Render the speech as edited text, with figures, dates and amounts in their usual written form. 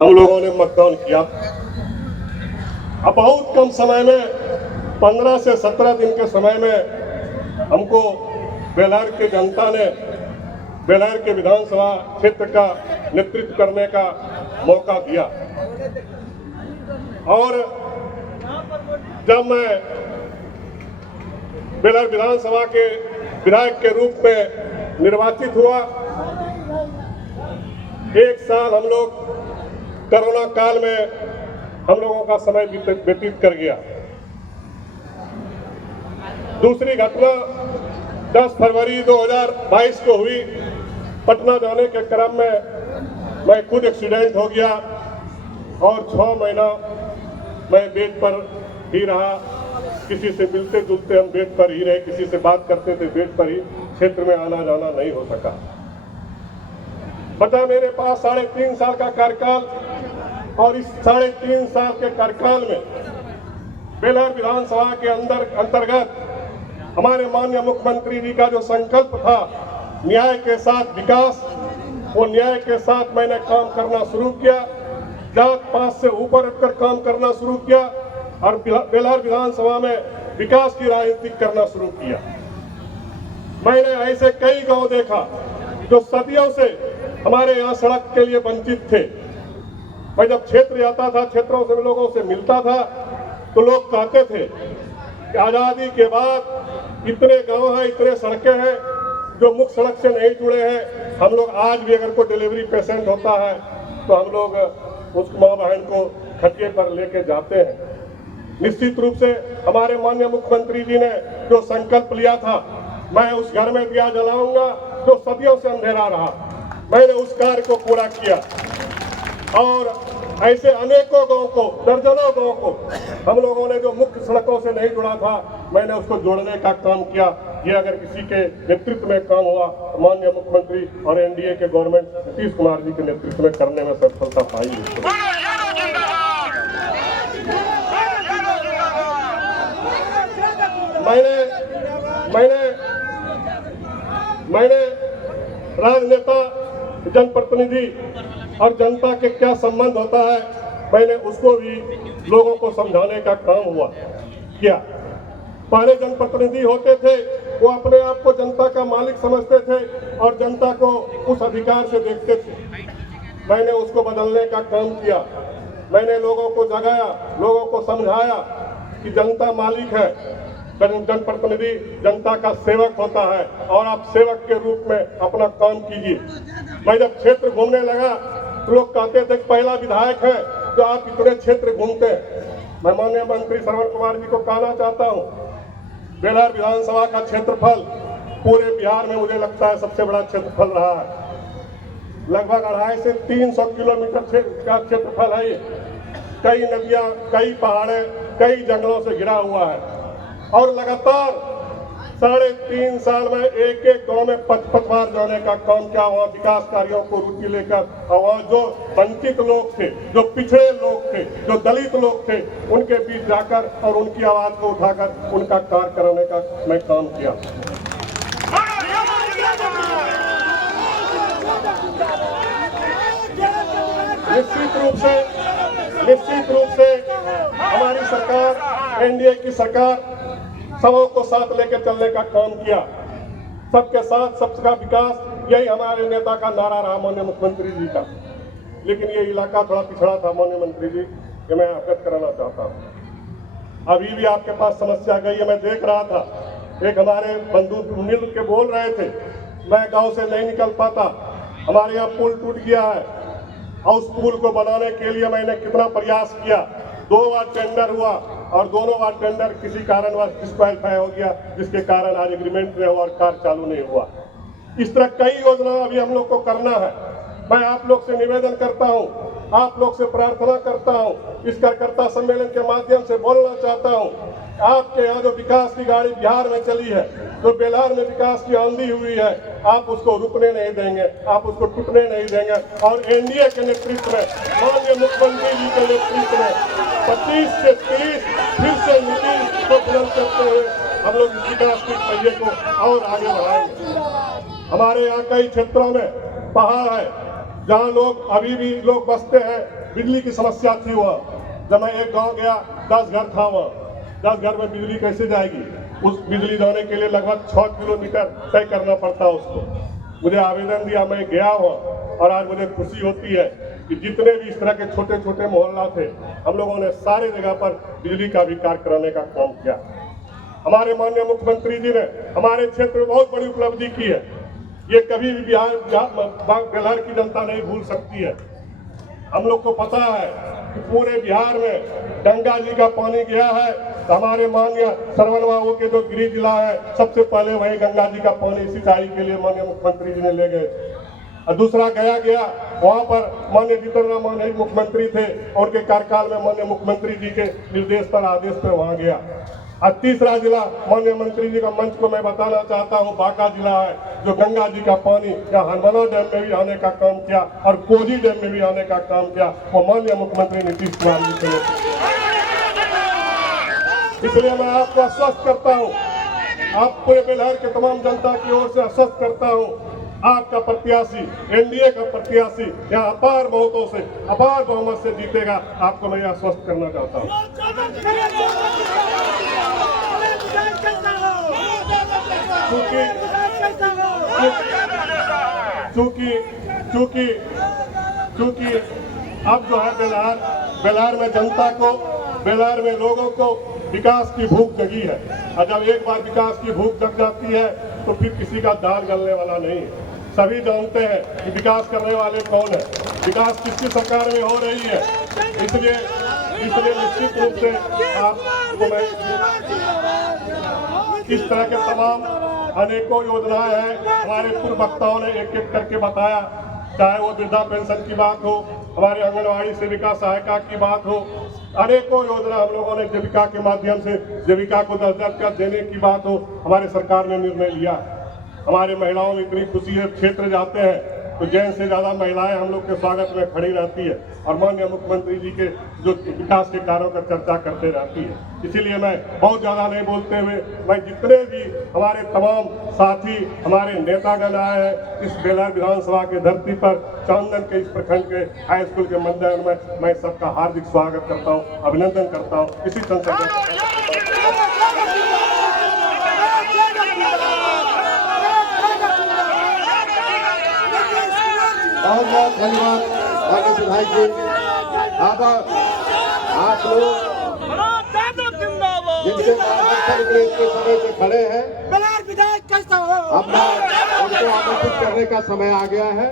हम लोगों ने मतदान किया। अब बहुत कम समय में 15 से 17 दिन के समय में हमको बेलहर की जनता ने बेलहर के विधानसभा क्षेत्र का नेतृत्व करने का मौका दिया। और जब मैं बेलहर विधानसभा के विधायक के रूप में निर्वाचित हुआ, एक साल हम लोग कोरोना काल में हम लोगों का समय व्यतीत कर गया। दूसरी घटना 10 फरवरी 2022 को हुई। पटना जाने के क्रम में मैं खुद एक्सीडेंट हो गया और 6 महीना मैं बेड पर ही रहा। किसी से मिलते जुलते हम बेड पर ही रहे, किसी से बात करते थे बेड पर ही, क्षेत्र में आना जाना नहीं हो सका। बता मेरे पास 3.5 साल का कार्यकाल, और इस 3.5 साल के कार्यकाल में बेलहर विधानसभा के अंतर्गत हमारे माननीय मुख्यमंत्री जी का जो संकल्प था न्याय के साथ विकास, वो न्याय के साथ मैंने काम करना शुरू किया। जात पात से ऊपर उठकर काम करना शुरू किया और बेलहर विधानसभा में विकास की राजनीति करना शुरू किया। मैंने ऐसे कई गांव देखा जो सदियों से हमारे यहाँ सड़क के लिए वंचित थे। मैं जब क्षेत्र जाता था, क्षेत्रों से लोगों से मिलता था, तो लोग कहते थे कि आज़ादी के बाद इतने गांव हैं, इतने सड़कें हैं जो मुख्य सड़क से नहीं जुड़े हैं। हम लोग आज भी अगर कोई डिलीवरी पेशेंट होता है तो हम लोग उस माँ बहन को खटिए पर लेके जाते हैं। निश्चित रूप से हमारे माननीय मुख्यमंत्री जी ने जो संकल्प लिया था, मैं उस घर में दिया जलाऊंगा जो सदियों से अंधेरा रहा, मैंने उस कार्य को पूरा किया। और ऐसे अनेकों गांव को, दर्जनों गांव को हम लोगों ने जो मुख्य सड़कों से नहीं जुड़ा था, मैंने उसको जोड़ने का काम किया। ये अगर किसी के नेतृत्व में काम हुआ तो माननीय मुख्यमंत्री और एनडीए के गवर्नमेंट नीतीश कुमार जी के नेतृत्व में करने में सफलता पाई है। मैंने राजनेता, जनप्रतिनिधि और जनता के क्या संबंध होता है, मैंने उसको भी लोगों को समझाने का काम किया। पहले जनप्रतिनिधि होते थे, वो अपने आप को जनता का मालिक समझते थे और जनता को उस अधिकार से देखते थे। मैंने उसको बदलने का काम किया। मैंने लोगों को जगाया, लोगों को समझाया कि जनता मालिक है, जनप्रतिनिधि जनता का सेवक होता है और आप सेवक के रूप में अपना काम कीजिए। मैं जब क्षेत्र घूमने लगा तो लोग कहते थे पहला विधायक है जो आप इतने क्षेत्र घूमते हैं। मैं माननीय मंत्री श्रवण कुमार जी को कहना चाहता हूँ, बेलहर विधानसभा का क्षेत्रफल पूरे बिहार में मुझे लगता है सबसे बड़ा क्षेत्रफल रहा है। लगभग 250 से 300 किलोमीटर का क्षेत्रफल है ये। कई नदियाँ, कई पहाड़े, कई जंगलों से घिरा हुआ है और लगातार 3.5 साल में एक गांव में 5 बार जाने का काम किया। वहाँ विकास कार्यों को रुचि लेकर, और वहाँ जो वंचित लोग थे, जो पिछड़े लोग थे, जो दलित लोग थे, उनके बीच जाकर और उनकी आवाज को उठाकर उनका कार्य कराने का मैं काम किया। निश्चित रूप से हमारी सरकार, एनडीए की सरकार सबों को साथ लेकर चलने का काम किया। सबके साथ सबका विकास, यही हमारे नेता का नारा रहा, माननीय मुख्यमंत्री जी का। लेकिन ये इलाका थोड़ा पिछड़ा था माननीय मंत्री जी, ये मैं अवगत कराना चाहता हूँ। अभी भी आपके पास समस्या गई है। मैं देख रहा था, एक हमारे बंधु मिल के बोल रहे थे, मैं गाँव से नहीं निकल पाता, हमारे यहाँ पुल टूट गया है और उस पुल को बनाने के लिए मैंने कितना प्रयास किया। 2 बार टेंडर हुआ और दोनों बार टेंडर किसी कारणवश डिस्क्वालीफाई हो गया, जिसके कारण आज एग्रीमेंट में हुआ और कार्य चालू नहीं हुआ। इस तरह कई योजना अभी हम लोग को करना है। मैं आप लोग से निवेदन करता हूं, आप लोग से प्रार्थना करता हूं, इस कार्यकर्ता सम्मेलन के माध्यम से बोलना चाहता हूं, आपके यहाँ जो विकास की गाड़ी बिहार में चली है, जो बेलहर में विकास की आंधी हुई है, आप उसको रुकने नहीं देंगे, आप उसको टूटने नहीं देंगे। और एनडीए के नेतृत्व में, माननीय मुख्यमंत्री जी के नेतृत्व में 25 से 30 फिर से नीति को बुलंद करते हुए हम लोग इस विकास के पहिए को और आगे बढ़ाएंगे। हमारे यहाँ कई क्षेत्रों में पहाड़ है, जहाँ लोग अभी भी लोग बसते हैं, बिजली की समस्या थी वहाँ। जब मैं एक गांव गया, 10 घर था वहाँ, 10 घर में बिजली कैसे जाएगी? उस बिजली जाने के लिए लगभग 6 किलोमीटर तय करना पड़ता उसको। मुझे आवेदन दिया, मैं गया वहाँ, और आज मुझे खुशी होती है कि जितने भी इस तरह के छोटे छोटे मोहल्ला थे, हम लोगों ने सारे जगह पर बिजली का विकास कराने का काम किया। हमारे माननीय मुख्यमंत्री जी ने हमारे क्षेत्र में बहुत बड़ी उपलब्धि की है। ये कभी भी बेलहर की जनता नहीं भूल सकती है। हम लोग को पता है कि पूरे बिहार में गंगा जी का पानी गया है, तो हमारे माननीय श्रवण बाबू के जो गृह जिला है, सबसे पहले वही गंगा जी का पानी सिंचाई के लिए माननीय मुख्यमंत्री जी ने ले गए। और दूसरा गया वहाँ पर माननीय जितेंद्र मांझी मुख्यमंत्री थे, और उनके कार्यकाल में माननीय मुख्यमंत्री जी के निर्देश पर, आदेश पर वहाँ गया। और तीसरा जिला माननीय मंत्री जी का मंच को मैं बताना चाहता हूँ, बांका जिला है, जो गंगा जी का पानी या हनुमाना डैम में भी आने का काम किया और कोजी डैम में भी आने का काम किया, वो माननीय मुख्यमंत्री नीतीश कुमार जी थे। इसलिए मैं आपको आश्वस्त करता हूँ, आप पूरे बेलहर के तमाम जनता की ओर से आश्वस्त करता हूँ, आपका प्रत्याशी, एनडीए का प्रत्याशी यहाँ अपार बहुमतों से, अपार बहुमत से जीतेगा। आपको मैं आश्वस्त करना चाहता हूँ। चूंकि अब जो है बेलहर में जनता को, बेलहर में लोगों को विकास की भूख जगी है, और जब एक बार विकास की भूख जग जाती है तो फिर किसी का दाल गलने वाला नहीं है। सभी जानते हैं कि विकास करने वाले कौन है, विकास किसकी सरकार में हो रही है। इसलिए निश्चित रूप से आपको मैं इस तरह के तमाम अनेकों योजनाएं हैं, हमारे पूर्व वक्ताओं ने एक एक करके बताया, चाहे वो वृद्धा पेंशन की बात हो, हमारे आंगनवाड़ी सेविका सहायिका की बात हो, अनेकों योजना हम लोगों ने जीविका के माध्यम से जीविका को 10-10 देने की बात हो, हमारे सरकार ने निर्णय लिया। हमारे महिलाओं में इतनी खुशी है, क्षेत्र जाते हैं तो जेंट्स से ज्यादा महिलाएं हम लोग के स्वागत में खड़ी रहती है, और माननीय मुख्यमंत्री जी के जो विकास के कार्यों पर चर्चा करते रहती है। इसीलिए मैं बहुत ज्यादा नहीं बोलते हुए, मैं जितने भी हमारे तमाम साथी, हमारे नेतागण आए हैं इस बेलहर विधानसभा के धरती पर, चांदन के इस प्रखंड के हाई स्कूल के मंदिर में, मैं सबका हार्दिक स्वागत करता हूँ, अभिनंदन करता हूँ। इसी संसद बहुत बहुत धन्यवाद राकेश भाई जी। आप लोग जिनके मार्गदर्शन के समय से खड़े हैं, बेलहर विधायक कैसा हो, अब उनको आमंत्रित करने का समय आ गया है।